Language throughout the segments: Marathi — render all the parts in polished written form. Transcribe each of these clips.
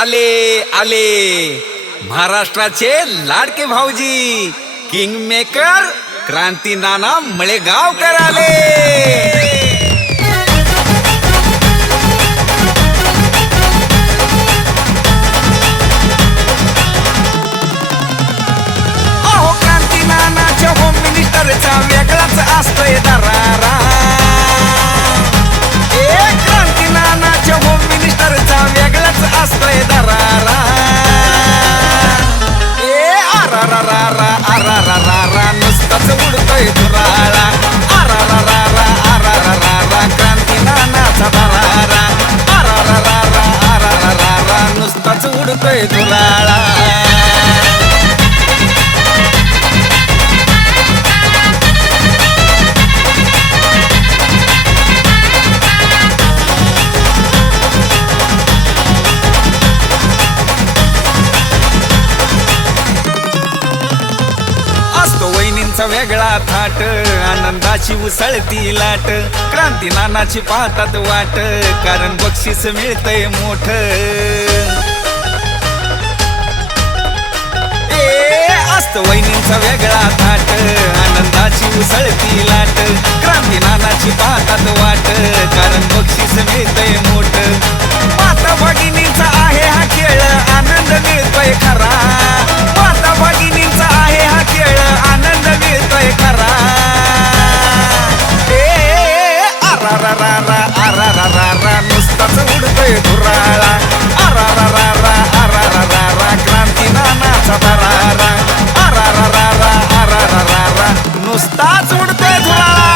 आले आले महाराष्ट्राचे लाडके भाऊजी किंग मेकर क्रांती नाना मळेगावकर आले. अहो क्रांती नानाच्या होम मिनिस्टरचा वेगळाच असतोय दरारा. क्रांती नानाच्या होम मिनिस्टरचा वेगळाच असतोय दरारा. आरारारा नुसताच उडतोय धुराळा. आरारारा क्रांती नानाचा दरारा. आरारारा नुसताच उडतोय धुराळा. वेगळा थाट आनंदाची उसळती लाट. क्रांती नानाची पाहतात वाट कारण बक्षीस मिळतंय मोठ. असतो वहिनींचा वेगळा थाट आनंदाची उसळती लाट. क्रांती नानाची पाहतात वाट कारण बक्षीस मिळतंय मोठ. माता भगिनींचा आहे हा खेळ आनंद मिळतोय खरा. माता भगिनींचा आहे हा खेळ आनंद मिळतोय खरा. आरारारा नुसताच उडतोय धुराळा. आरारारा क्रांती नानाचा दरारा. आरारारा नुसताच उडतोय धुराळा.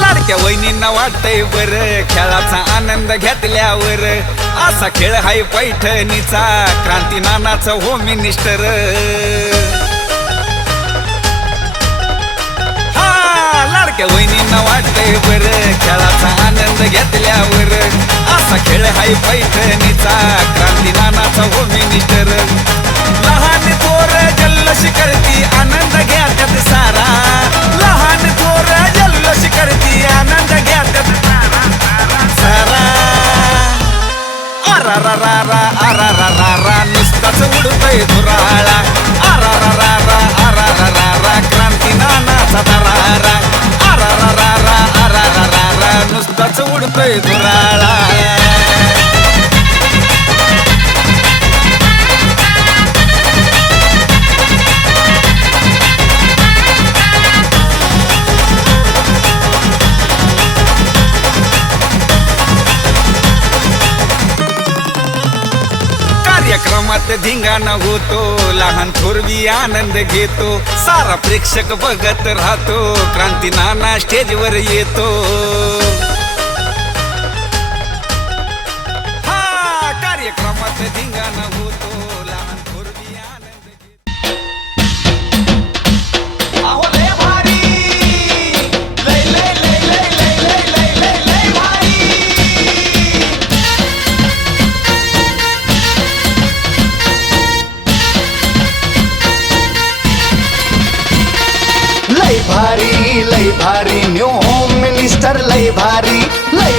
लाडक्या वहिनींना वाटतंय बर खेळाचा आनंद घेतल्यावर. असा खेळ हाय पैठणीचा क्रांती नानाचा होम मिनिस्टर. लाडक्या वहिनींना वाटतंय बर खेळाचा आनंद घेतल्यावर. असा खेळ हाय पैठणीचा क्रांती नानाचा होम मिनिस्टर. लहान थोर जल्लोष करती आनंद घ्या त्यात सारा. लहान थोर जल्लोष करती आनंद घ्या त्यात सारा. आरारारा नुसताच उडतोय धुराळा. आरारारा क्रांती नानाचा दरारा. आरारारा नुसताच उडतोय धुराळा. कार्यक्रमात धिंगाणा होतो लहान थोरवी आनंद घेतो. सारा प्रेक्षक बघत राहतो क्रांती नाना स्टेजवर येतो. कार्यक्रमात धिंगाणा होतो लहान थोरवी आनंद घेतो. अहो लय भारी लय लय लय लय लय लय लय लय लय भारी. लय भारी न्यू होम मिनिस्टर लय भारी. लय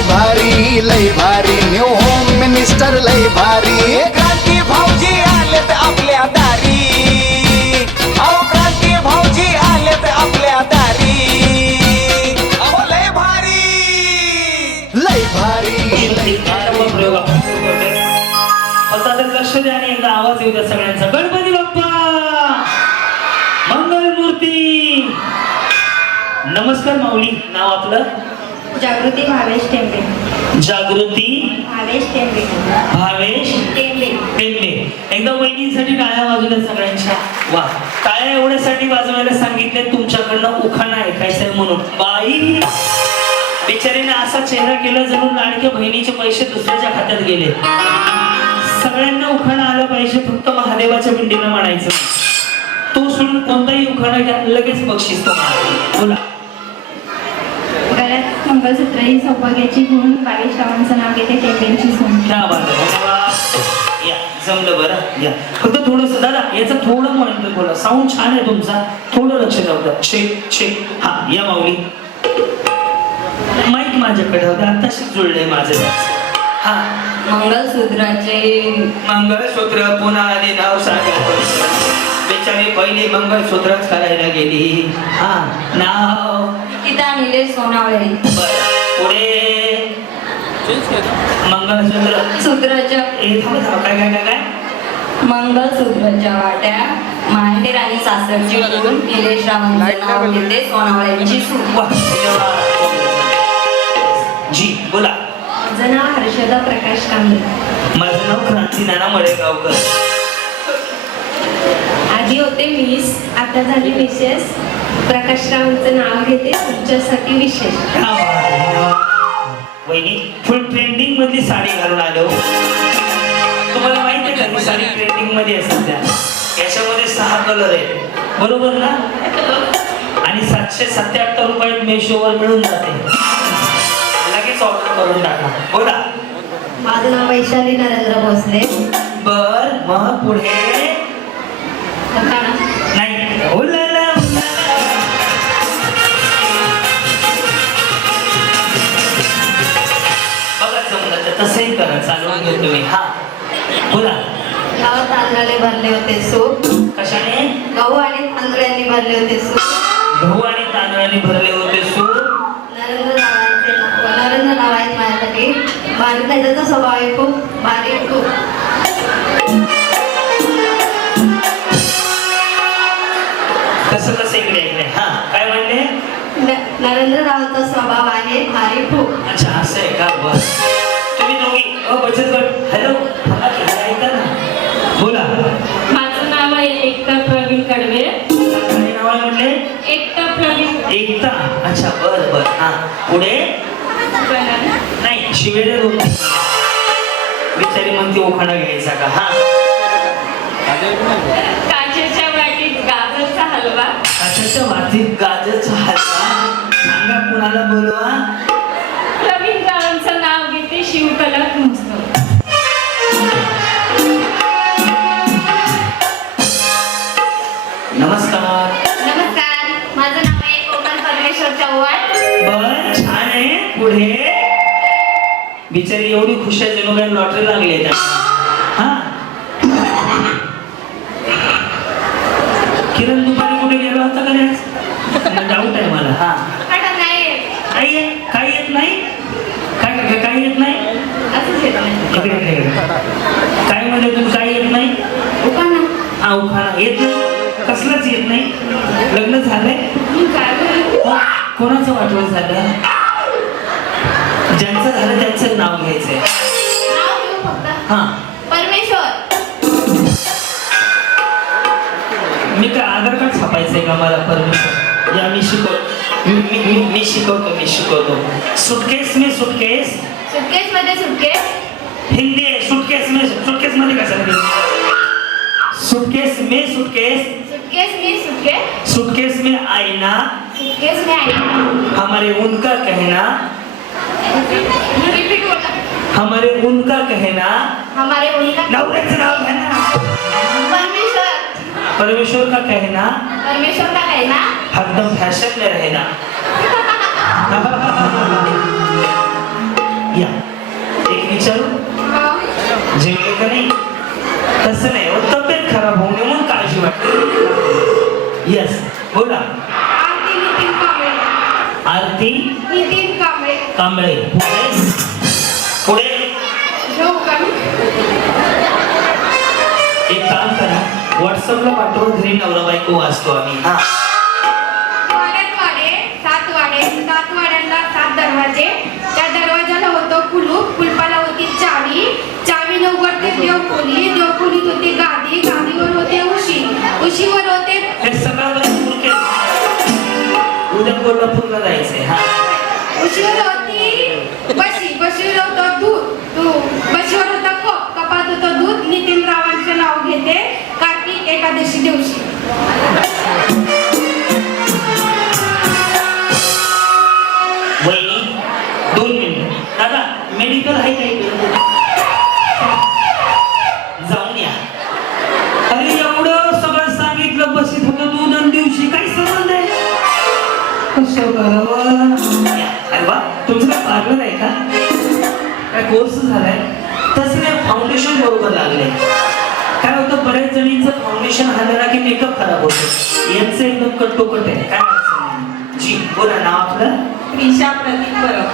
भारी न्यू होम मिनिस्टर लय भारी. क्रांती भाऊजी आलेत आपल्या दारी. अहो क्रांती भाऊजी आलेत आपल्या दारी. अहो लय भारी लय भारी आता तर लक्ष द्या आणि एकदा आवाज येऊ द्या सगळ्यांचा. गणपती बाप्पा मंगल मूर्ती. नमस्कार माऊली. नाव आपलं? जागृती भावेश टेंबे. जागृती भावेश टेंबे. भावेश टेंबे. टेंबे. एकदा वहिनींसाठी टाळ्या वाजू द्या सगळ्यांच्या. वा, टाळ्या एवढ्यासाठी वाजवायला सांगितले तुमच्याकडनं उखाणा ऐकायचंय म्हणून. बाई बिचारीने असा चेहरा केला जणू लाडक्या बहिणीचे पैसे दुसऱ्याच्या खात्यात गेले. सगळ्यांना उखाणा आला पाहिजे, फक्त महादेवाच्या पिंडीनं म्हणायचं. तो सोडून कोणताही उखाणा घ्या लगेच बक्षीस तुम्हाला. बोला. गळ्यात मंगळसूत्र ही सौभाग्याची गुण 22 श्रावणाचं नाव घेते टेंबेची सून. क्या बात आहे, धन्यवाद. या जमलं बरं. या फक्त थोडंसं दादा याचं थोडं म्हणतो बोला, साऊंड छान आहे तुमचा, थोडं लक्ष द्या होतं. Check check. हा या माऊली, माईक माझ्याकडे होतं, आताशीच जुळलंय माझं. हा मंगळसूत्र पुन्हा आधी नाव सांगत बिचारी पहिली मंगळसूत्रच करायला गेली. हा नाव गीता निलेश सोनावळे. बरं पुढे मंगळसूत्र सूत्राच्या काय काय काय काय मंगळसूत्राच्या वाट्या माहेर आणि सासरची गुण निलेश रावांचं नाव घेते सोनावळ्यांची सून. वा, धन्यवाद. जी बोला. माझं नाव हर्षदा प्रकाश कांबळे. माझं नाव क्रांती नाना मळेगावकर. आधी होते मिस, आता झाली मिसेस. प्रकाशरावांचं नाव घेते तुमच्यासाठी विशेष. क्या बात आहे, धन्यवाद. वहिनी फुल ट्रेंडिंग मधली साडी घालून आलो. तुम्हाला माहिती आहे का ही साडी ट्रेंडिंग मध्ये आहे सध्या. याच्यामध्ये 6 कलर आहेत बरोबर ना, आणि 777 रुपयात मेशोवर मिळून जाते. लगेच ऑर्डर करून टाका. बोला. माझं नाव वैशाली नरेंद्र भोसले. बर मग पुढे नाही. उलाला, उलाला. बघा जमलं तर तसंही करा, चालवून घेऊ तुम्ही. हा बोला. गहू तांदळाने भरले होते सूप. कशाने? गहू आणि तांदळाने भरले होते सूप. गहू आणि तांदळाने भरले होते सूप. नरेंद्र नाव आहेत माझ्यासाठी. बारीक त्याचा स्वभाव आहे खूप बारीक खूप. कसं कसं इकडे इकडे. हा काय म्हणले? नरेंद्र रावांचा स्वभाव आहे भारी खूप. अच्छा असं आहे का. बस तुम्ही दोघी बचत गट. हॅलो ऐका ना, बोला. माझं नाव आहे एकता प्रवीण कडवे. काय नाव आहे म्हणले? एकता प्रवीण. एकता. अच्छा बर बर. हा पुढे नाही शिवेला दोन बिचारी म्हणते उखाणा घ्यायचा का. हा काचेच्या वाटीत गाजरचा हलवा. काचेच्या वाटीत गाजरचा हलवा. सांगा कुणाला बोलवा. प्रवीण रावांचं नाव घेते शिवकला महोत्सव. नमस्कार. नमस्कार, माझं नाव आहे कोमल परमेश्वर चव्हाण. बर छान आहे. पुढे बिचारी एवढी खुश आहे जणू काही लॉटरी लागली आहे त्यांना. हा किरण दुपारी कुठे गेला होता का रे? डाऊट आहे मला. हा आता नाही काही येत काही येत नाही. काय काय काही येत नाही. असंच येत नाही. इकडे इकडे इकडे. काय म्हणले तुम्ही? काही येत नाही. उखाणा. हा उखाणा येत नाही. कसलंच येत नाही. लग्न झालंय. काय बोलू? कोणाचं वाटवण झालं? ज्यांचं झालं त्यांचं नाव घ्यायचंय. नाव घेऊ फक्त. हा परमेश्वर. मी काय आधार कार्ड छापायचंय का मला? परमेश्वर या मी शिकवतो. सुटकेस में सुटकेस. सुटकेस मध्ये सुटकेस. हिंदी आहे. सुटकेस मध्ये काय सांगितलं? सुटकेस में सुटकेस. सुटकेस में सुटकेस. सुटकेस में आईना. सुटकेस में आईना. हमारे उनका कहना. रिपीट बोला. हमारे उनका कहना. हमारे उनका नवऱ्याचं नाव घ्या ना. परमेश्वर. परमेश्वर का कहना परमेश्वर का कहना हरदम फैशन में रहना. या एक विचारू. जेवले का नाही? तसं नाही हो, तब्येत खराब होऊ नये म्हणून काळजी वाटते. यस बोला. आरती नितीन कांबळे. आरती नितीन कांबळे. कांबळे. पुढे ठेवू का मी? एक काम करा, व्हॉट्सअपला पाठवा. घरी नवरा बायको वाचतो आम्ही. हा वाड्यात वाडे, 7 वाडे, 7 वाड्यांना 7 दरवाजे. त्या दरवाजाला होतं कुलूप, कुलपाला होती चावी, चावीने उघडते देवखोली, देवखोलीत होती गादी, गादीवर होते उशी, उशीवर होते हे सगळं उद्या कोल्हापूरला जायचंय. हा उशीवर होती बशी, बशीवर होतं दूध, बशीवर होतं कप, कपात होतं दूध. नितीन रावांचे नाव घेते कार्तिक एकादशी दिवशी. वहिनी अरे वा, तुमचं काय पार्लर आहे का? काय कोर्स झालाय? तसं नाही, फाउंडेशन बरोबर लागले. काय होतं, बऱ्याच जणींचं फाउंडेशन हल्लं ना की मेकअप खराब होतो. यांचं एकदम कटोकट आहे, काय अडचण नाही. जी बोला, नाव आपलं? त्रिशा प्रतीक परब.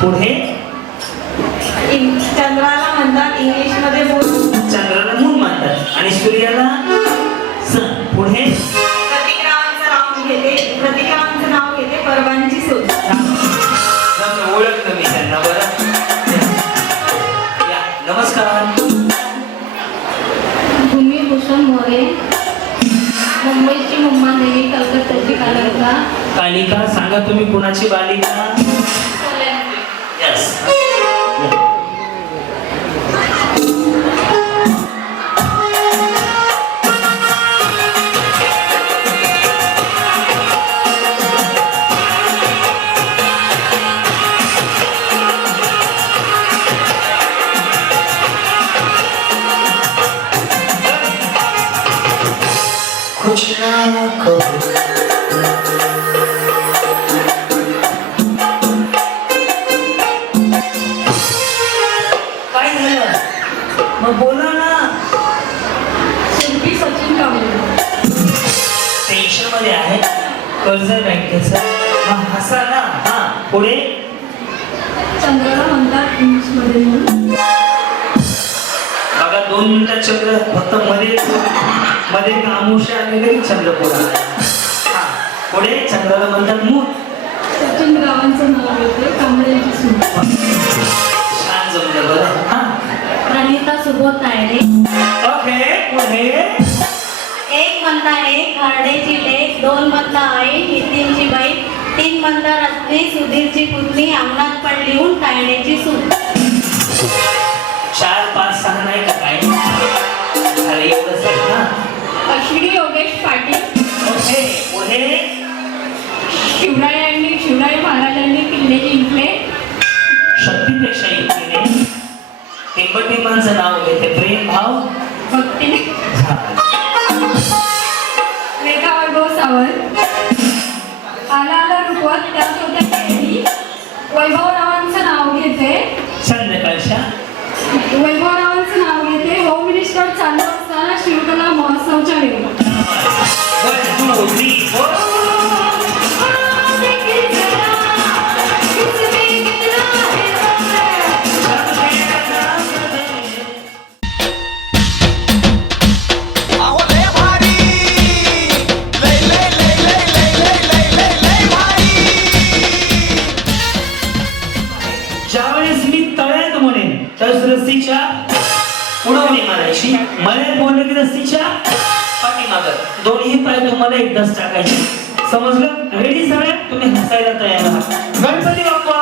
पुढे? चंद्राला म्हणतात इंग्लिश मध्ये मून. चंद्राला मून म्हणतात आणि सूर्याला सन. पुढे? प्रतीकरावांचं नाव घेते परबांची सोच. ओळखलं मी त्यांना. बरं, या, नमस्कार. भूमिभूषण मोरे, मुंबईची मुम्मा देवी, कलकत्त्याची कालिका. कालिका. सांगा तुम्ही कुणाची बालिका? यस. कुछ ना कहो. काय झालं? मग बोला ना. शिल्पी सचिन कांबळे. टेन्शन मध्ये आहे, कर्ज बँकेचं. मग हसा ना. हा, पुढे? चंद्राला म्हणतात इंग्लिश मध्ये मून. बघा, 2 मिनिटात चंद्र फक्त मध्ये आमुष्य आलेले चंद्रपूर. हा, पुढे? चंद्राला म्हणतात मून. सचिन रावांचं नाव घेते कांबळेची सून. छान जमलं. बरं, हा. प्रणिता सुबोध तायडे. ओके, पुढे? एक म्हणता एक, हार्डेची लेक. 2 म्हणता आई, नितीनची बाई. 3 म्हणता रत्नी, सुधीरची पुतणी. अंगणात पडलीहून तायडेची सून. 4, 5, 6 नाही का काय? अरे एवढंच आहे ना. अश्विनी योगेश पाटील. ओके, पुढे? शिवराय महाराजांनी किल्ले जिंकले. शक्तीपेक्षा युक्तीने. टिंबटिंबांचं नाव घेते. प्रेम भाव. भक्तीने. रेखा वैभव सावंत. आला रुपवत त्यात होत्या खेळी. वैभवरावांचं नाव घेते. संध्याकाळच्या. वैभवरावांचं नाव घेते. होम मिनिस्टर चालू असताना शिवकला महोत्सवच्या वेळी. अहो लय भारी, लय लय लय लय लय लय लय लय लय भारी. ज्यावेळेस मी तळ्यात म्हणेन त्यावेळेस रस्सीच्या उडवणी मारायची. मळ्यात बोललं की रस्सीच्या पाठीमागं. दोन्ही पाय तुम्हाला एकदाच टाकायचे. समजलं? रेडी सगळ्यात? तुम्ही हसायला तयार आहात. गणपती बाप्पा.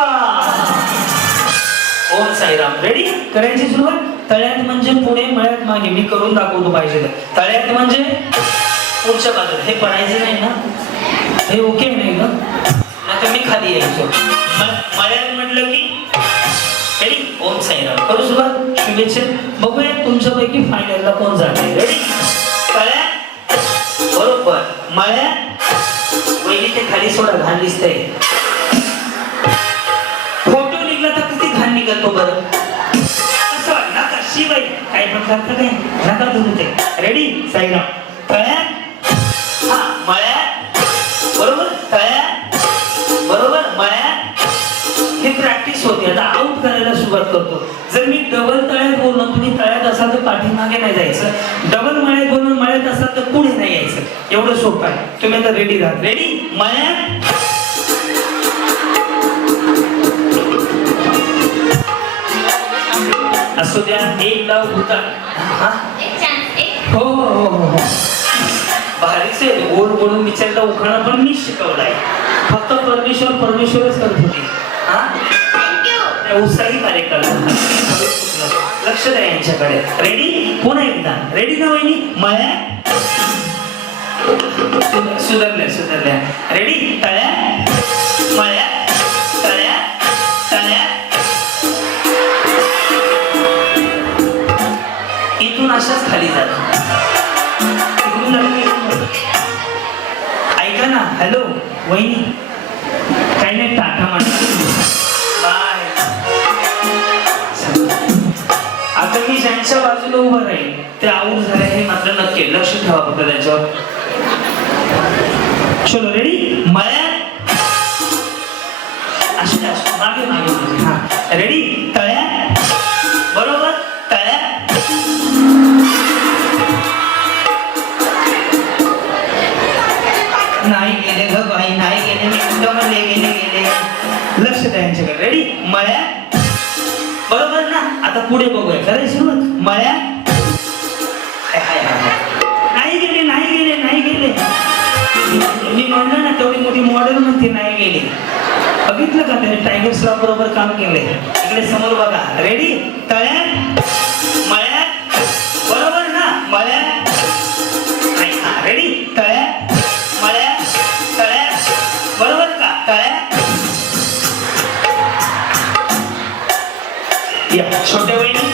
ओम साईराम. रेडी? करायची सुरुवात. तळ्यात म्हणजे पुढे, मळ्यात मागे. मी करून दाखवतो पाहिजे तर. तळ्यात म्हणजे पुढच्या बाजूला. हे पडायचं नाही ना? हे ओके नाही ना? आता मी खाली यायचो. मळ्यात म्हटलं की रेडी? ओम साईराम. करू सुरुवात. शुभेच्छा. बघूया तुमच्यापैकी फायनलला कोण जाते. रेडी? तळ्यात बरोबर, मळ्यात पहिली ते खाली सोडा. घाण दिसतंय. फोटो निघला तर किती घाण निघतो बरं. असं नका शिवाय काय पण करता काय नका तुम्ही ते. रेडी? साईराम. तळ्यात. हा, मळ्यात बरोबर. तळ्यात बरोबर, मळ्यात. हे प्रॅक्टिस होते. आता आउट करायला सुरुवात करतो. जर मी डबल तळ्यात बोललो, तुम्ही तळ्यात असाल तर पाठीमागे नाही जायचं. डबल मळ्यात बोलून मळ्यात असाल तर पुढे नाही यायचं. एवढं सोपं आहे. तुम्ही आता रेडी राहा. रेडी? मळ्यात. असू द्या. एक डाव होता. हो हो हो हो. भारीच आहे. गोड बोलून विचारला उखाणा पण मी शिकवलाय. फक्त परमेश्वरच करत होती. हा, उत्साही कार्यक्रम. लक्ष द्या यांच्याकडे. रेडी? पुन्हा एकदा. रेडी ना वहिनी? मळ्यात. सुधारल्या. रेडी? तळ्यात. मळ्यात. तळ्यात. तळ्यात. इथून अशाच खाली जात. ऐका ना. हॅलो वहिनी, काही नाही टाटा म्हणा बाय. आता मी ज्यांच्या बाजूला उभं राहील ते आऊट झाले हे मात्र नक्की लक्ष ठेवा फक्त त्याच्यावर. चलो रेडी मळ्या अशी मागे मागे हा रेडी तळ्या बरोबर तळ्या नाही गेले ग बाई नाही गेले मी कुठं म्हणले गेले गेले लक्ष द्या यांच्याकडे रेडी मळ्या बरोबर ना. आता पुढे बघूया खरं सुरुवात मळ्या हाय हाय हाय नाही गेले नाही गेले नाही गेले मी म्हणलं ना तेवढी मोठी मॉडेल म्हणते नाही गेली. बघितलं का त्याने टायगर श्रॉफ बरोबर काम केलंय. इकडे समोर बघा रेडी तळ्यात मळ्यात बरोबर ना मळ्यात रेडी तळ्यात मळ्यात तळ्यात बरोबर का तळ्यात. या छोट्या वहिनी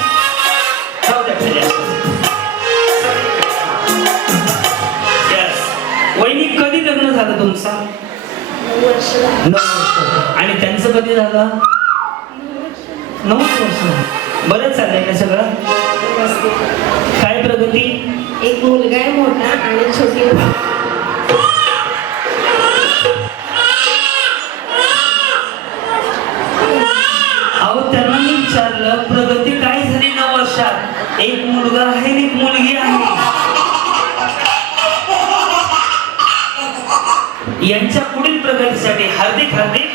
छोट्या पहिल्या वहिनी कधी लग्न झालं तुमचं 9 वर्ष. 9 वर्ष. आणि त्यांचं कधी झालं 9 वर्ष. बरंच चाललंय ना सगळं. काय प्रगती. एक मुलगा आहे मोठा आणि छोटी मुलगी. अहो त्यांना मी विचारलं प्रगती काय झाली 9 वर्षात. एक मुलगा आहे आणि एक मुलगी आहे. यांच्या पुढील प्रगतीसाठी हार्दिक हार्दिक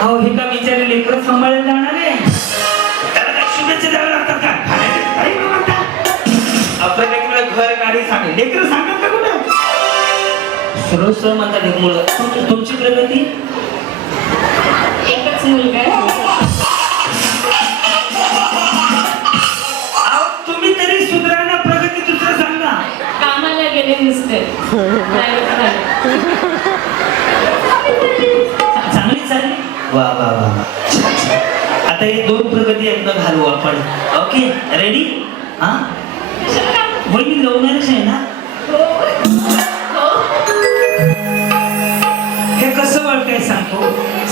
अहो हे का बिचारे लेकरं सांभाळायला जाणार आहे. त्याला काय शुभेच्छा द्याव्या लागतात का काही न म्हणता आपल्याला एक वेळा घर गाडी सांगेल लेकरं सांगतात का कुठं सरळ सरळ म्हणतात एक मुलं. तुमची प्रगती एकच मुलगा आहे. अहो तुम्ही तरी सुधारणा प्रगती दुसरं सांगा. कामाला गेले नुसते. चांगली चालली वा वा वा. आता हे 2 प्रगती एकदा घालू आपण. ओके रेडी हा वहिनी लव्ह मॅरेज आहे ना. हे कसं वाटतंय सांगतो.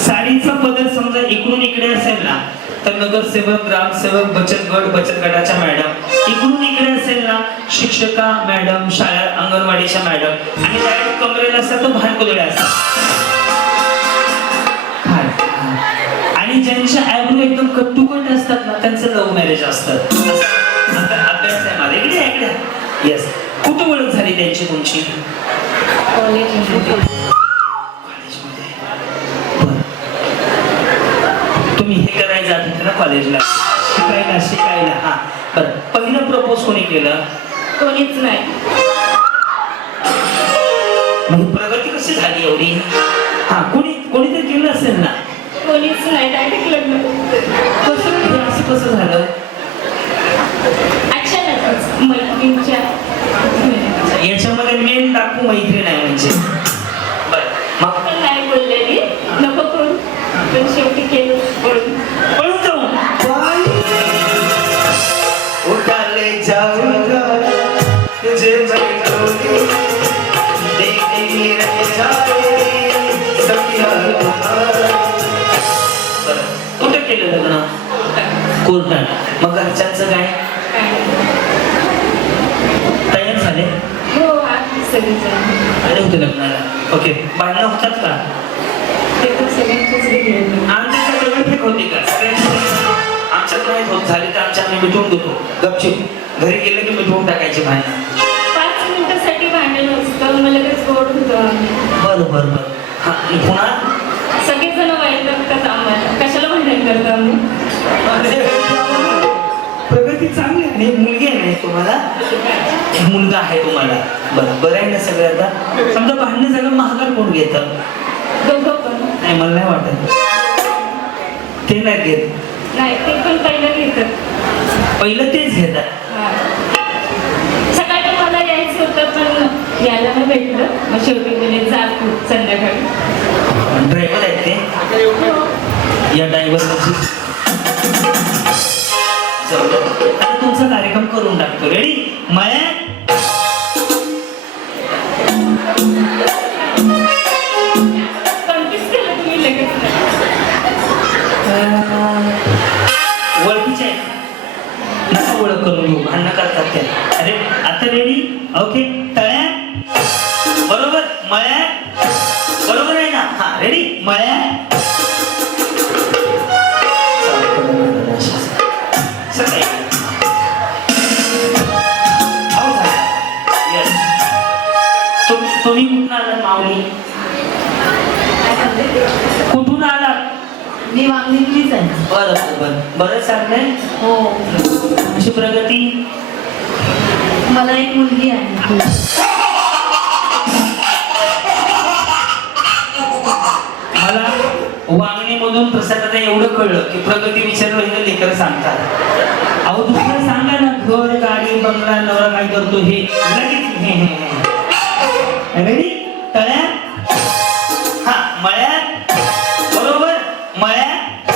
साडीचा पदर समजा इकडून इकडे असेल ना तर नगरसेवक ग्रामसेवक बचत गट बचत गटाच्या मॅडम. इकडून इकडे असेल ना शिक्षका मॅडम शाळा अंगणवाडीच्या मॅडम आणि डायरेक्ट कमरेला असतात तो भानकुदळे असतात. आणि ज्यांच्या ॲब्रो एकदम कट्टुकट असतात ना त्यांचं लव्ह मॅरेज असतं. अभ्यास आहे माझा. इकडे इकडे येस. कुठं ओळख झाली त्यांची तुमची. तुम्ही हे करायला जात होते ना कॉलेजला शिकायला हा बरं. पहिलं प्रपोज कोणी केलं. कोणीच नाही. मग प्रगती कशी झाली एवढी. हा कोणीतरी केलं असेल ना. कोणीच नाही डायरेक्ट लग्न. कसं हे असं कसं झालं. अचानकच मैत्रिणीच्या याच्यामध्ये मेन टाकू मैत्रीण आहे म्हणजे. बरं मग पण नाही बोललेली नको करून पण शेवटी केलं बोलून. पळून जाऊ उठाले जाऊंगा तुझे मैत्रोनी देखते रह जाए सखिया. कुठे केलं लग्न. कोर्टात. मग घरच्यांचं काय तयार झाले. हो आधी सगळीजण आले होते लग्नाला. ओके भांडणं होतात का. ते पण सगळ्यांचेच वेगळे होते. आमच्याकडे दगडफेक होती का. आमच्यात नाही होत झाली तर आम्ही मिटवून देतो गपचिप. घरी गेलं की मिटवून टाकायची भांडणं. 5 मिनिटासाठी भांडण असतं मग लगेच गोड होतो आम्ही. बरं हा आणि पुन्हा सगळेजण वाईट बघतात आम्हाला. कशाला भांडण करतो आम्ही. प्रगती चांगली आहे. आणि मुलगी आहे ना तुम्हाला. मुलगा आहे तुम्हाला. बरं आहे ना सगळं. आता समजा भांडणं सगळं महागार कोण घेतं. दोघं पण नाही मला नाही वाटत ते नाही घेत. नाही ते पण पहिलं घेतात. पहिलं तेच घेतात. सकाळी मला यायचं होतं पण यायला नाही भेटलं. मग शेवटी गेले जात संध्याकाळी. ड्रायव्हर आहेत ते. या ड्रायव्हरची आता तुमचा कार्यक्रम करून टाकतो. रेडी मळ्यात कन्फ्युज केलं तुम्ही लगेच. ओळखीचे आहे. नका ओळख करून घेऊ, भांडणं करतात ते. अरे आता रेडी? ओके. तळ्या बरोबर, मळ्या बरोबर आहे ना? हा रेडी, मळ्या. सकाळी हो झालं. Yes. तुम्ही कुठून आलात माऊली? कुठून आलात? मी वांगणीतलीच आहे. बरं बरं बरं चाललंय. हो, अशी प्रगती. मला एक मुलगी आहे. मला वांगणीमधून प्रसादाला एवढं कळलं की प्रगती विचारलं हे लेकर सांगतात. अहो दुसरं सांगा ना, घर गाडी बंगला नवरा काय करतो हे लगेच रेडी. तळ्या हा, मळ्यात बरोबर, मळ्यात.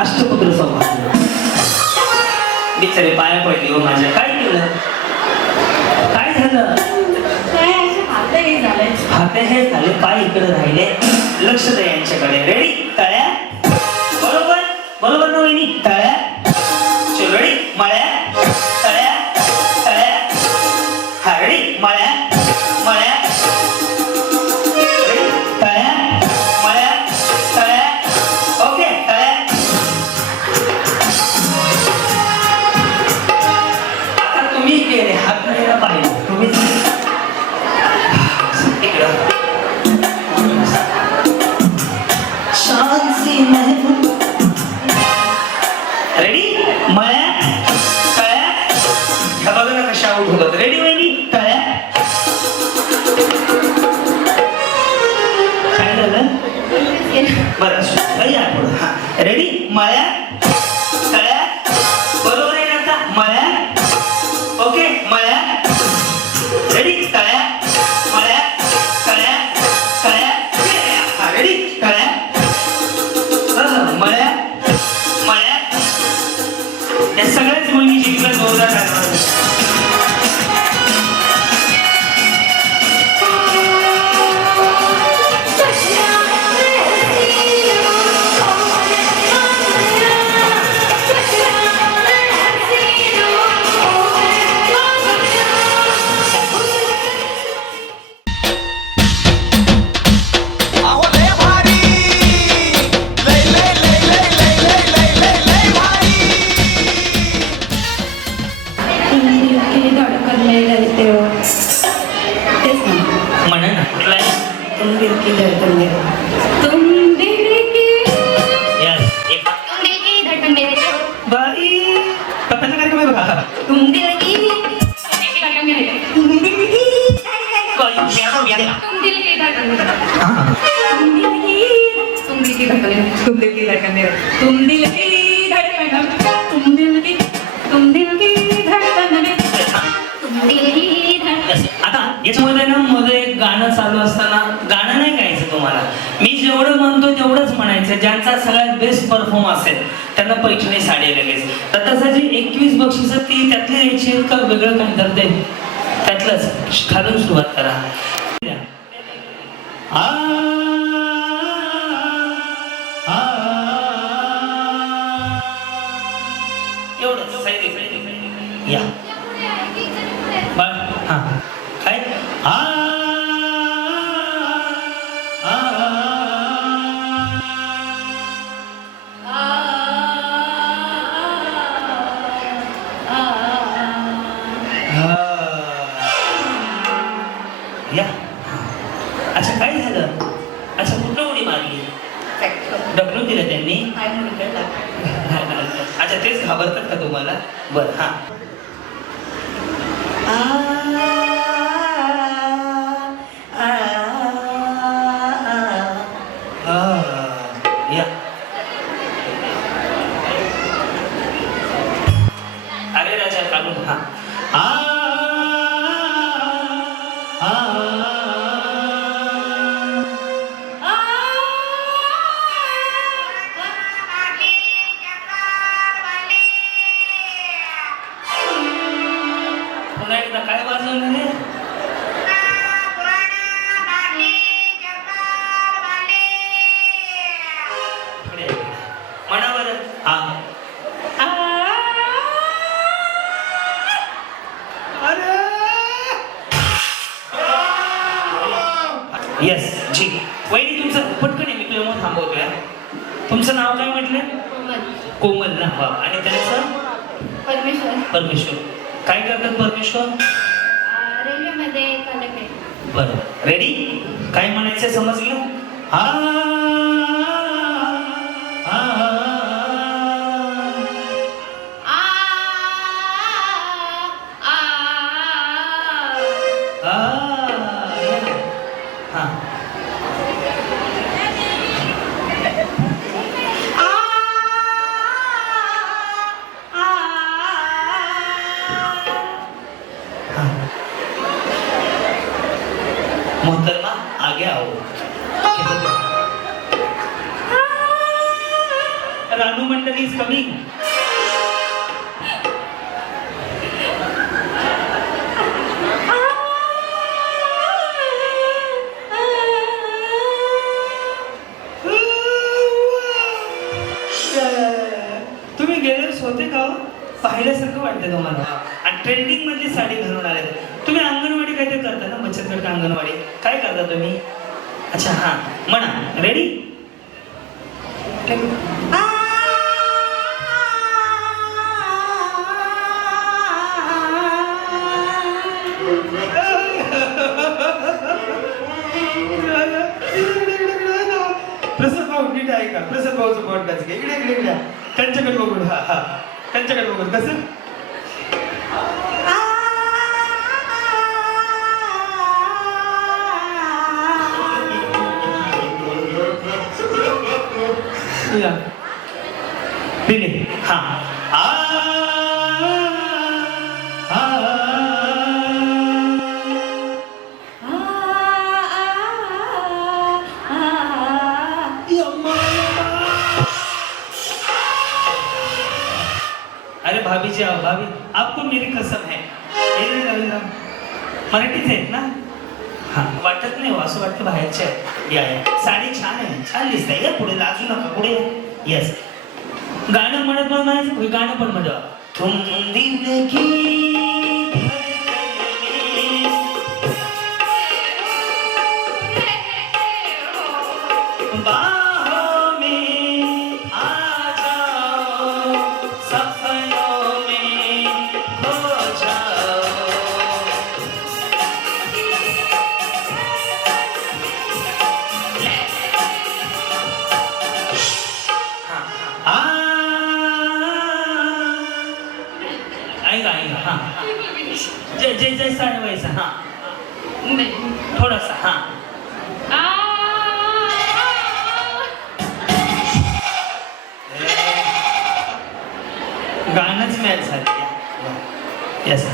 अष्टपुत्र संवाद. बिचारे पाया पडली हो माझ्या. काय केलं? काय झालं? काय असे हात हे झालंय. हाते हे झाले, पाय इकडे राहिले. लक्ष द्या यांच्याकडे. रेडी. तळ्या बरोबर बरोबर ना वहिनी? तळ्या. चलो रेडी. मळ्या तळ्या तळ्या. हा रेडी. मळ्या मळ्या. रेडी. तळ्या मळ्या तळ्या. ओके. तळ्या. आता तुम्ही केले, हात नाही ना पाहिजे तुम्ही. रेडी. मळ्या तळ्या. ह्या बघा ना कशा आऊट होतात. रेडी वहिनी. तळ्या. काय झालं? बरं या पुढं. हा रेडी. मळ्या तळ्या बरोबर आहे ना? आता मळ्या. ओके. मळ्या रेडी. तळ्या मळ्या तळ्या तळ्या. हा रेडी. तळ्या मळ्या मळ्या. या सगळ्याच मुली जिंकलं जोरदार टाकणार. अहो लय भारी, लय लय लय लय लय लय लय लय लय भारी. धडकन नाही घालते हो. तेच ना. म्हणा ना कुठला आहे? तुम दिल की धडकन मेरे. तुम दिल की Yes. एक तुम दिल की धड़कन मेरे थे हो. बाई पप्पाचा कार्यक्रम आहे बघा. तुम दिल की तुम दिल की धड़कन मेरे थे. तुम दिल की काय यार यार. तुम दिल की धड़कन मेरे थे. हां. तुम दिल की तुम दिल की धड़कन मेरे थे. तुम दिल की धड़कन मेरे. तुम दिल की धड़कन. तुम दिल की तुम दिल की धड़कन मेरे. तुम दिल की धड़कन. आता याच्यामध्ये ना मध्ये एक गाणं चालू असताना गाणं नाही गायचं तुम्हाला. मी जेवढं म्हणतो तेवढंच म्हणायचं. ज्यांचा सगळ्यात बेस्ट परफॉर्म असेल त्यांना पैठणी साडी लगेच. तर तसं जी 21 बक्षिसं ती त्यातली यायची आहेत का वेगळं काही तर ते त्यातलंच खालून सुरुवात करा. आ, आ, एवढंच. या हा काय आ, आ, या. अच्छा काय झालं? अच्छा कुठं उडी मारली? ढकलून दिलं त्यांनी? अच्छा तेच घाबरतात का तुम्हाला? बरं हा. या. अरे राजा काढून हा. आ अरे येस जी वहिनी तुमचं पटकन आहे मी तुझ्या मग थांबवतोय. तुमचं नाव काय म्हटलं? कोमल ना वा. आणि त्याचं परमेश्वर. परमेश्वर. काय करतात परमेश्वर? रेल्वेमध्ये चालक आहे. बरं रेडी काय म्हणायचं समजलं? आ आ हा मोहतरमा आगे आओ. रानू मंडली इज कमिंग. तुम्ही गेलेच होते का? पाहिल्यासारखं वाटतं तुम्हाला. आणि ट्रेंडिंग मधली साडी घालून आले. तुम्ही अंगणवाडी काहीतरी करता ना? बचत गट अंगणवाडी काय करता तुम्ही? अच्छा हा म्हणा रेडी. प्रसाद भाऊ नीट आहे का? प्रसाद भाऊचं बोट त्याचं इकडे इकडे इकडे त्यांच्याकडे बघून हा हा त्यांच्याकडे बघून कसं दिले हा आ अरे भाभी जी आओ. भाभी आपको मेरी कसम है. मराठीच आहेत ना? हा वाटत नाही असं वाटतं बाहेरचे आहे. या साडी छान आहे छान दिसते. या पुढे लाजू नका पुढे. येस गाणं म्हणत म्हणायचं गाणं पण म्हणा. तुम दिल की बाहों में आ जाओ सपनों में खो जाओ. आएगा हाँ जैसा है वैसा हाँ थोड़ा सा हाँ गाणंच मॅच झाली. यस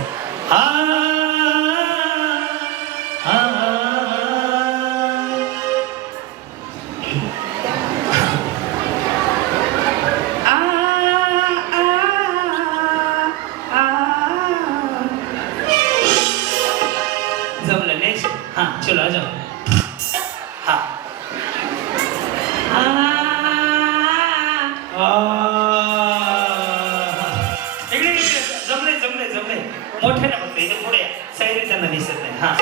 जमलं नेक्स्ट हाँ चलो आ जाओ. हाँ इकडे जमले जमले जमले मोठे ना फक्त इथे पुढे सैरी त्यांना दिसत नाही. हा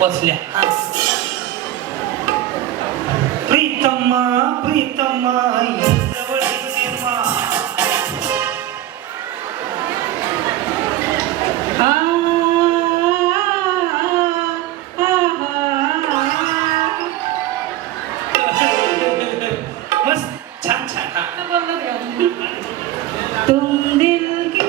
बसल्या. हा प्रीतमा प्रीतमा जवळची मा. मस्त छान छान. हा तुम दिल की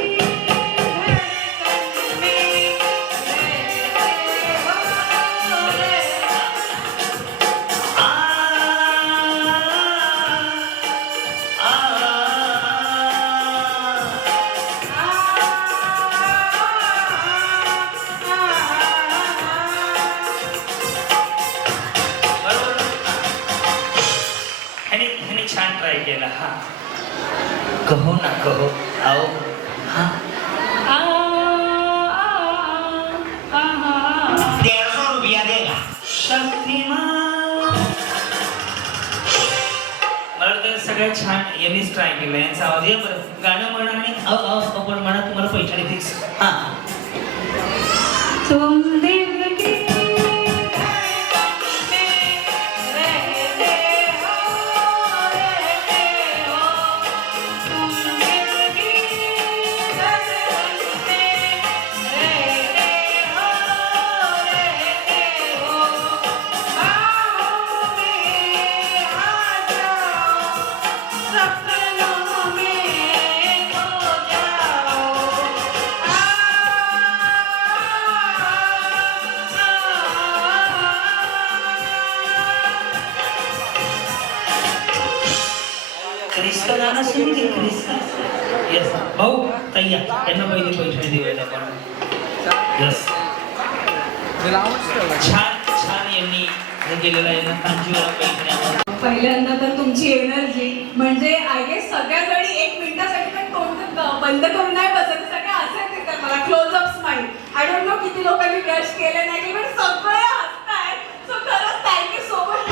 ह्याने छान ट्राय केला. हा कहो ना कहो आओ. हा आ आ आ आ देवा काय छान यांनीच ट्राय केलं यांचा आवाज या बरं गाणं म्हणा आणि पण म्हणा तुम्हाला पैठणी फिक्स हा तुम दिल की क्रिस्का गाणं सुरू दे क्रिस्का यस भाऊ तय्या यांना पहिली पैठणी देऊया आपण यस छान छान यांनी हे केलेलं आहे ना कांजीवरम पैठणी आपण पहिल्यांदा तर तुमची एनर्जी म्हणजे आय गेस सगळ्या जणी 1 मिनिटासाठी पण तोंड बंद करून नाही बसत सगळे असेच येतात मला closeup smile I don't know किती लोकांनी ब्रश केले नाही पण सगळे हसताय सो खरंच थँक्यू सो मच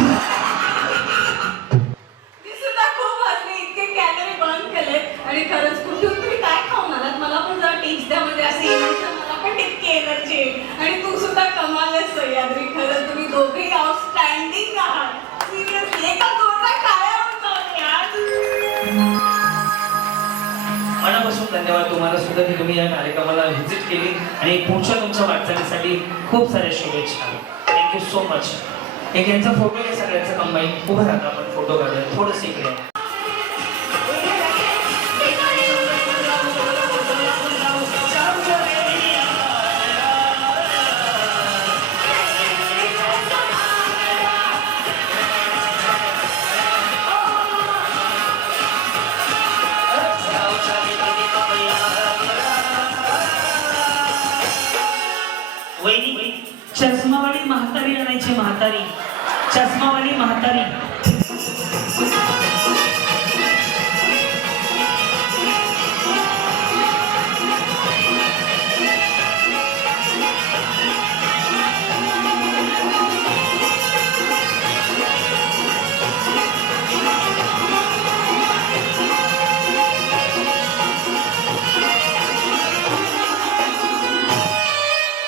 मी सुद्धा खूप हसले इतके कॅलरी बर्न केलेत आणि खरंच कुठून तुम्ही काय खाऊन आलात मला पण जरा टिप्स द्या म्हणजे असे मला पण इतकी एनर्जी आणि तू सुद्धा कमाल आहेस सह्याद्री खरंच तुम्ही दोघेही आउटस्टँडिंग आहात सिरियसली एका जोरदार टाळ्या होतात यार मनापासून धन्यवाद तुम्हाला सुद्धा की तुम्ही या कार्यक्रमाला व्हिजिट केली आणि पुढच्या तुमच्या वाटचालीसाठी खूप साऱ्या शुभेच्छा थँक्यू सो मच एक यांचा फोटो आहे सगळ्यांचा कंबाईन उभं राहता आपण फोटो काढूया थोडंसं इकडे वहिनी चष्मावाली म्हातारी आणायची म्हातारी चष्मावाली म्हातारी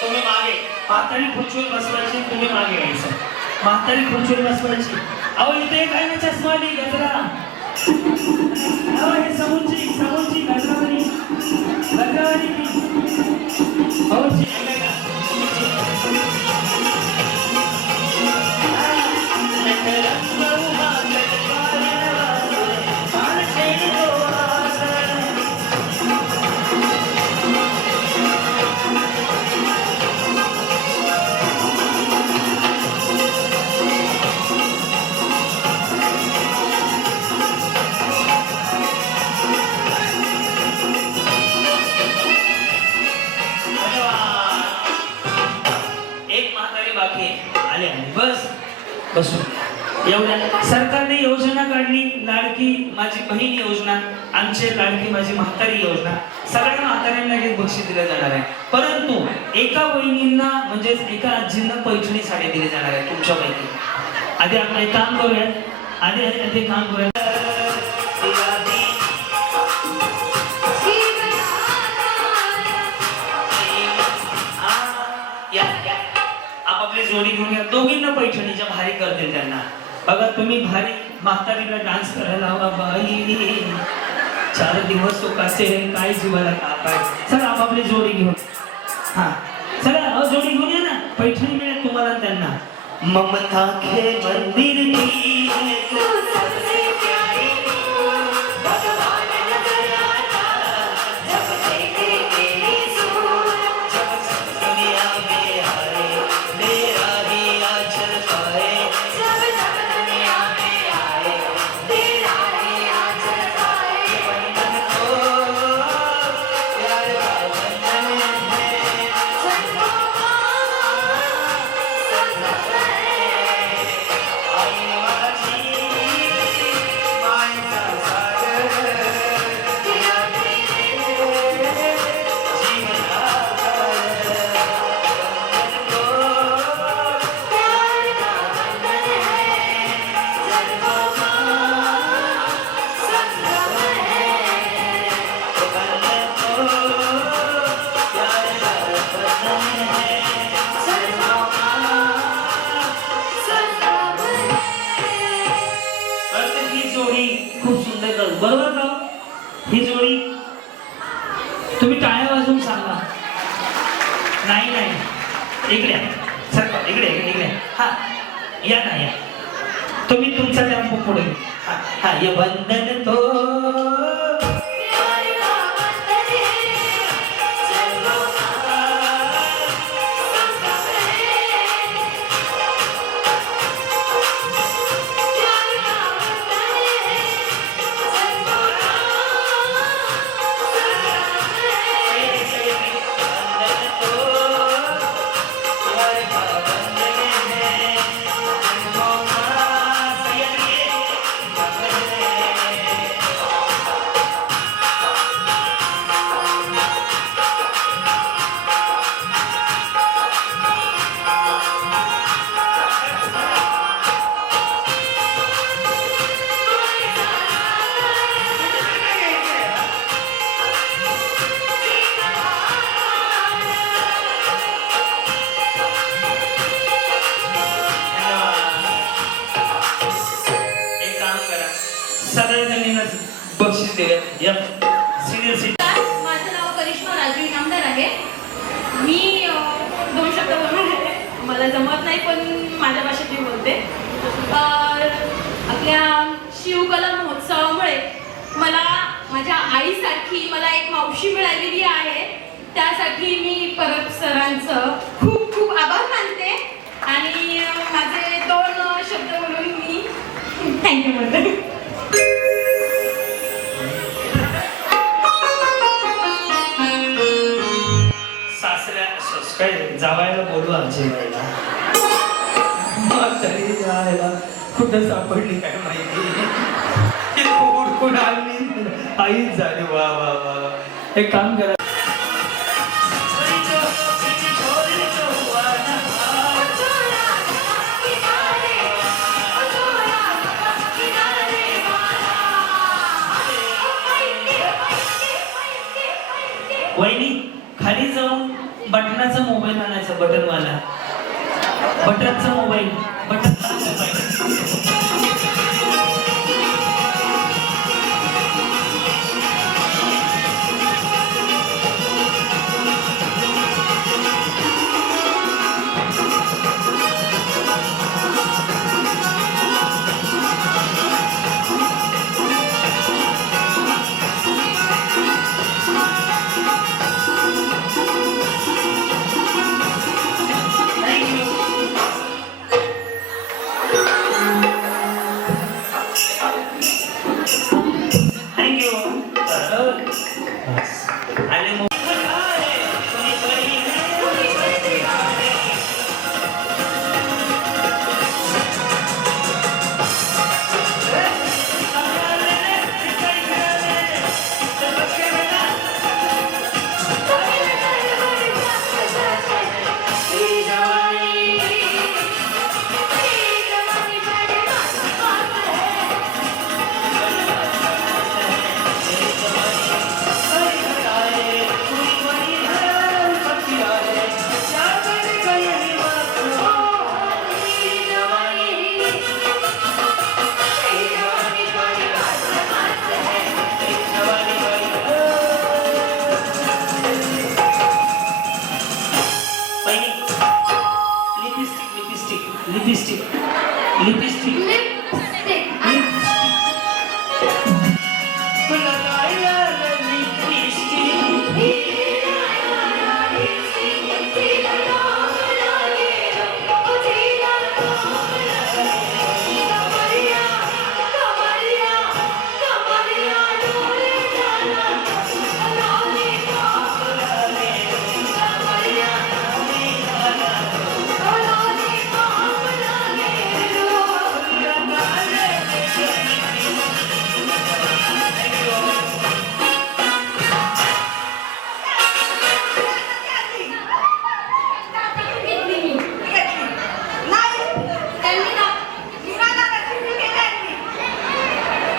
तुम्ही मागे म्हातारी खुर्चीवर बसवायची तुम्ही मागे यायचं म्हातारी खुर्चीवर बसवायची अहो इथे काय ना चष्मावाली गजरा अहो हे समोरची गजरावाली भाऊची बसू एवढ्या सरकारने योजना काढली लाडकी माझी बहीण योजना आमचे लाडकी माझी म्हातारी योजना सगळ्या म्हाताऱ्यांना हे बक्षीस दिलं जाणार आहे परंतु एका बहिणींना म्हणजे एका आजींना पैठणी साडी दिली जाणार आहे तुमच्यापैकी आधी आपण एक काम करूयात आधी काम करूयात आपली जोडी घेऊन या दोघींना पैठणीच्या भारी करतील त्यांना बघा तुम्ही भारी म्हातारीला डान्स करायला हवा बाई 4 दिवस सुखाचे काय जीवाला काय चला आपापली जोडी घेऊन हा चला जोडी घेऊन या ना पैठणी मिळेल तुम्हाला त्यांना ममता के मंदिर की नाही नाही इकडे या. सर इकडे इकडे इकडे हा या ना या तुम्ही तुमचा टेम्पो पुढे घ्या. हा हा ये बंधन तो सगळ्या जणींना बक्षीस देऊया सिनियर सिटीजन. माझं नाव करिश्मा राजू इनामदार आहे. मी 2 शब्द बोलणार आहे. मला जमत नाही पण माझ्या भाषेत मी बोलते. आपल्या शिवकला महोत्सवामुळे मला माझ्या आईसारखी मला एक मावशी मिळालेली आहे. त्यासाठी मी परब सरांचं खूप खूप आभार मानते आणि माझे 2 शब्द बोलून मी थँक्यू म्हणते. काय जावायला बोलू आमच्या बाईला तरी जायला कुठं सापडली काय माहिती हुडकून आली आईच झाली. वा वा वा एक काम करा वहिनी खाली जाऊन बटनाचा मोबाईल आणायचा बटनवाला बटनचा मोबाईल बटनचा मोबाईल.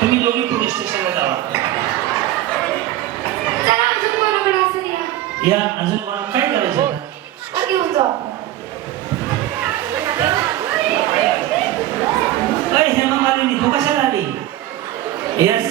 तुम्ही दोघी पोलीस स्टेशनला जावा. चला अजून कोणाकडे असेल या अजून कोणा काय करायचं घेऊन जाऊ. हेमा मालिनी तू कशाला आली? यस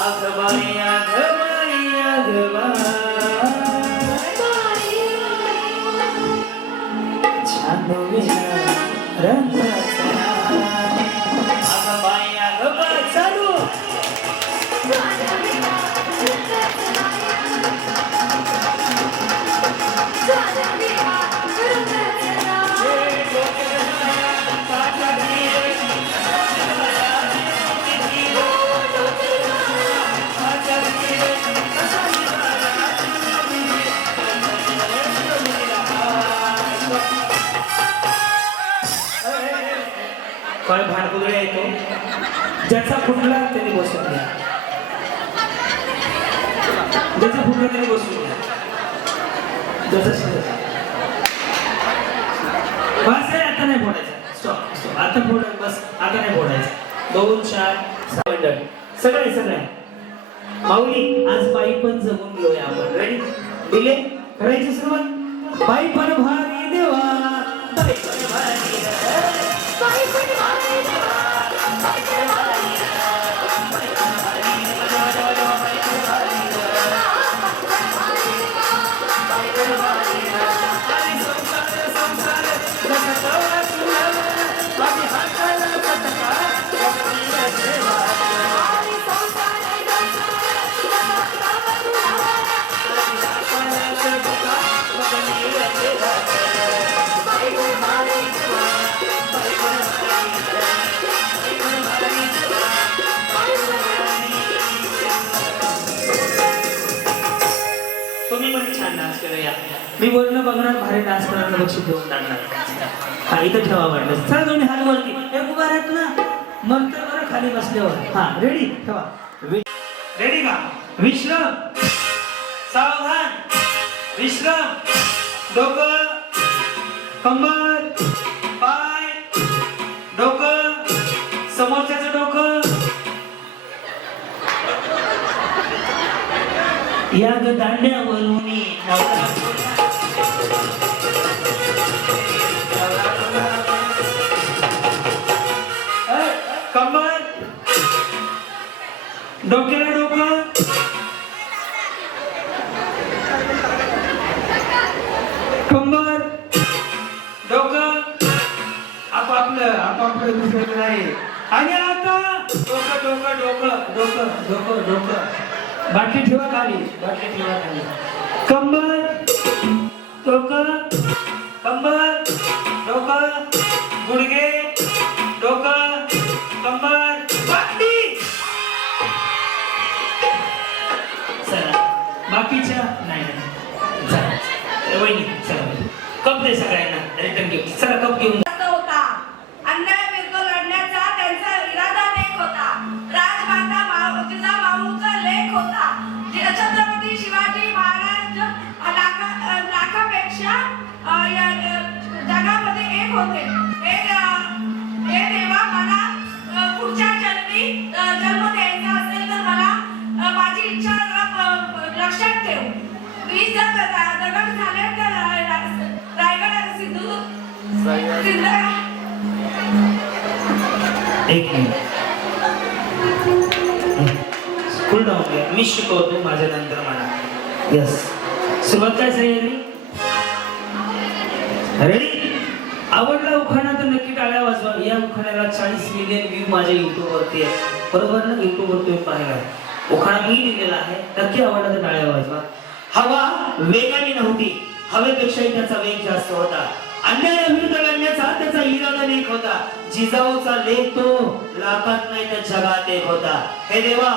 आगबाई आगबाई आगबाई छानोविना रंगाचा आगबाई आगबाई चालू काय भाडकुदळे येतो ज्याचा फुटला त्याने बसून घ्या ज्याचा फुटला त्याने बसून घ्या बस आहे आता नाही फोडायचं स्टॉप स्टॉप आता फोड बस आता नाही फोडायचं 2 4 6 मंडळ सगळे सगळे माऊली आज बाई पण जमून घेऊया आपण रेडी दिले करायची सुरुवात बाई पण भारी देवा बाई पण भारी बाई पण भारी देवा बाई पण भारी तुम्ही पण छान डान्स करूया मी वर्ण बघणार भारी डान्स करण्याचं बक्षीस देऊन टाकणार हा इथं ठेवा वाटलं चला दोन्ही हात वरती एक उभा राहत ना मग तर बरं खाली बसल्यावर हा रेडी ठेवा रेडी का विश्राम सावधान विश्राम डोकं कंबर पाय डोकं समोरच्याचं डोकं या ग दांड्यावरून कंबर डोक्याला डोकं कंबर डोकं आपापलं दुसरं नाही आणि आता डोकं डोकं डोकं डोकं डोकं डोकं बाटली ठेवा खाली कंबर डोकं कंबर डोकं गुडघे डोकं कंबर बाटली चला बाकीच्या नाही चला वहिनी चला कप दे सगळ्यांना रिटर्न गिफ्ट चला कप घेऊन होता अन्याय विरुद्ध लढण्याचा त्यांचा इरादा नेक होता राजमाता तिचा माऊचा लेख होता छत्रपती शिवाजी महाराज लाखापेक्षा जगामध्ये एक होते हे देवा मला पुढच्या जन्मी जन्म द्यायचा असेल तर मला माझी इच्छा लक्षात ठेव मी जर दगड झाले तर रायगड सिंधुदुर्ग एक मिनिट स्कूल डाऊन मी शिकवतो माझ्या नंतर म्हणा यस सुरुवात काय सह्याद्री रेडी आवडला उखाणा तर नक्की टाळ्या वाजवा या उखाण्याला 40 मिलियन व्ह्यू माझ्या युट्यूब वरती आहे बरोबर ना युट्यूब वर तुम्ही पाहिला उखाणा मी लिहिलेला आहे नक्की आवडला तर टाळ्या वाजवा हवा वेगाने नव्हती हवेपेक्षाही त्याचा वेग जास्त होता अन्यायाविरुद्ध लढण्याचा त्याचा इरादा नेक होता जिजाऊचा लेख तो लाखात नाही तर जगात एक होता हे देवा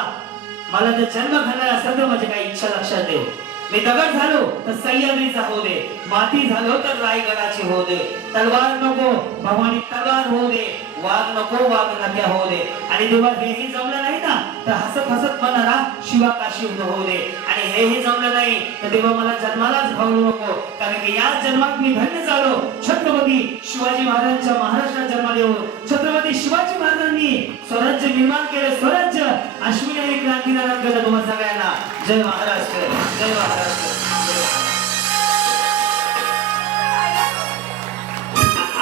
मला जर जन्म घालणार असेल तर माझी काही इच्छा लक्षात ठेव मी दगड झालो तर सह्याद्रीचा हो दे माती झालो तर रायगडाची हो दे तलवार नको भवानी तलवार हो दे वाघ नको वाघ नक्या हो दे आणि देवा हेही जमलं नाही ना तर हसत हसत मनाला शिवा काशी हो दे आणि हेही जमलं नाही तर देवा मला जन्मालाच भावू नको कारण की या जन्मात मी धन्य झालो छत्रपती शिवाजी महाराजांच्या महाराष्ट्रात जन्माला येऊन छत्रपती शिवाजी महाराजांनी स्वराज्य निर्माण केलं स्वराज्य अश्विनी आणि क्रांतीनारायण केलं तुम्हा सगळ्यांना जय महाराष्ट्र जय महाराष्ट्र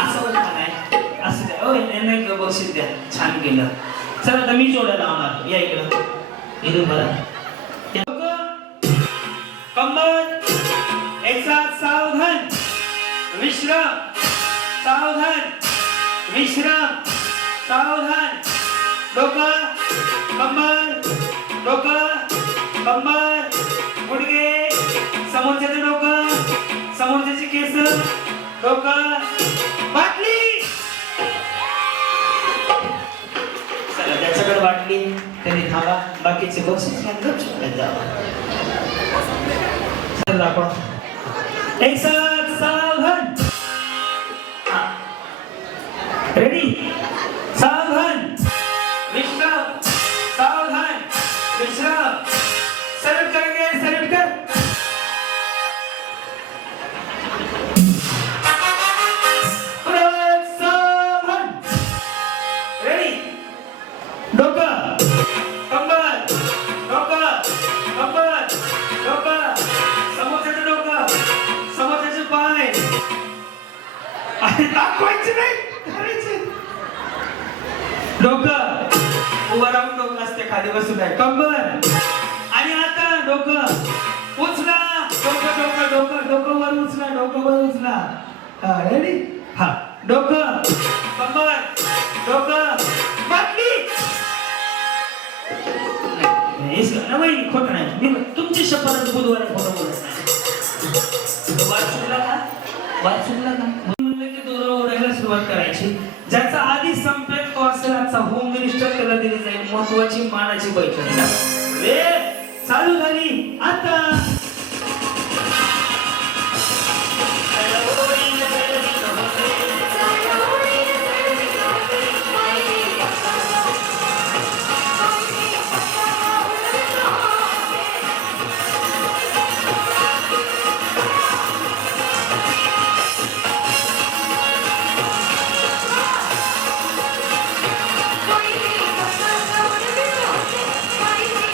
असं नाही असं द्या बक्षीस द्या छान केलं चला आता मी जोडायला आम्हाला या इकडं इधर बघा कंबर एक साथ सावधान विश्राम सावधान विश्राम सावधान डोकं कंबर डोकं कंबर गुडघे समोरच्याचं डोकं समोरच्याची केस डोकं बाटली चला त्याच्याकडे बाटली त्यांनी थांबा बाकीचे बक्षीस घ्या गपचूप जावा चला आपण एक साथ सावधान रेडी सावधान विश्राम सावधान विश्राम सैल्यूट करेंगे सैल्यूट कर सावधान रेडी डोकं कंबर डोकं कंबर डोकं समोरच्याचं डोकं समोरच्याचे पाय आणि दाखवायचे नाही करायचे डोकं उभं राहून डोकं असते खाली बसून आहे कंबर आणि आता डोकं उचला डोकं डोकं डोकं डोकं वर उचला डोकं वर उचला हा रेडी हा डोकं कंबर डोकं बाटली नाही खोटं नाही मी तुमची शपथ बुधवारी खोटं बोलत नाही वाद सुटला का वाद सुटला का म्हणलं की दोरा ओढायला सुरुवात करायची ज्याचा आधी संपेल तो असेल आजचा होम मिनिस्टर त्याला दिली जाईल महत्वाची मानाची बैठक वेळ चालू झाली आता Bye.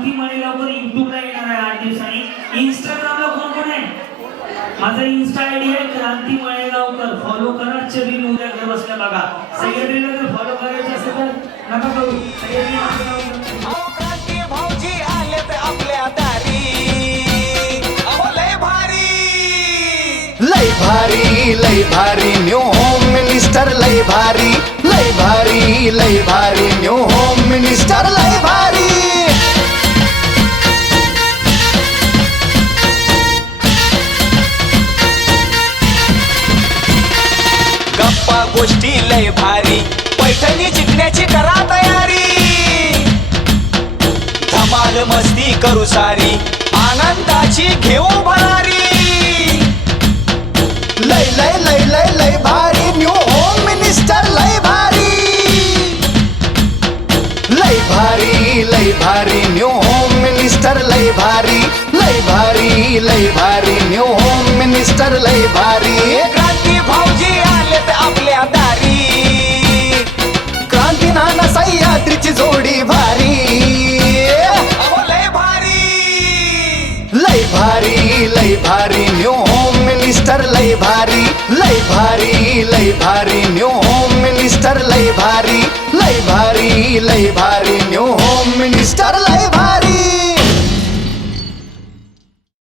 क्रांती मळेगावकर युट्यूबला येणार आहे 8 दिवसांनी. इंस्टाग्रामला कोण कोण आहे? माझा इन्स्टा आयडी आहे क्रांती मळेगावकर. फॉलो करा. चरीन उद्या घर बसल्या बघा. सह्याद्रीला जर फॉलो करायचं असेल तर नका करू. सह्याद्री मळेगावकर. क्रांती भाऊजी आलेत आपल्या दारी, अहो लय भारी. लय भारी लय भारी न्यू होम मिनिस्टर लय भारी, लय भारी लय भारी न्यू होम मिनिस्टर लय भारी. गप्पा गोष्टी लय भारी, पैठणी जिंकण्याची करा तयारी. धमाल मस्ती करू सारी, आनंदाची घेऊ भरारी. लय लय लय लय लय भारी न्यू होम मिनिस्टर लय भारी. लय भारी न्यू होम मिनिस्टर लय भारी, लय भारी न्यू होम मिनिस्टर लय भारी. क्रांती भाऊजी आलेत आपल्या दारी, क्रांती नाना सह्याद्रीची जोडी भारी. अहो लय भारी. लय भारी न्यू होम मिनिस्टर लय भारी, लय भारी न्यू होम मिनिस्टर लय भारी, लय भारी न्यू होम मिनिस्टर लय भारी.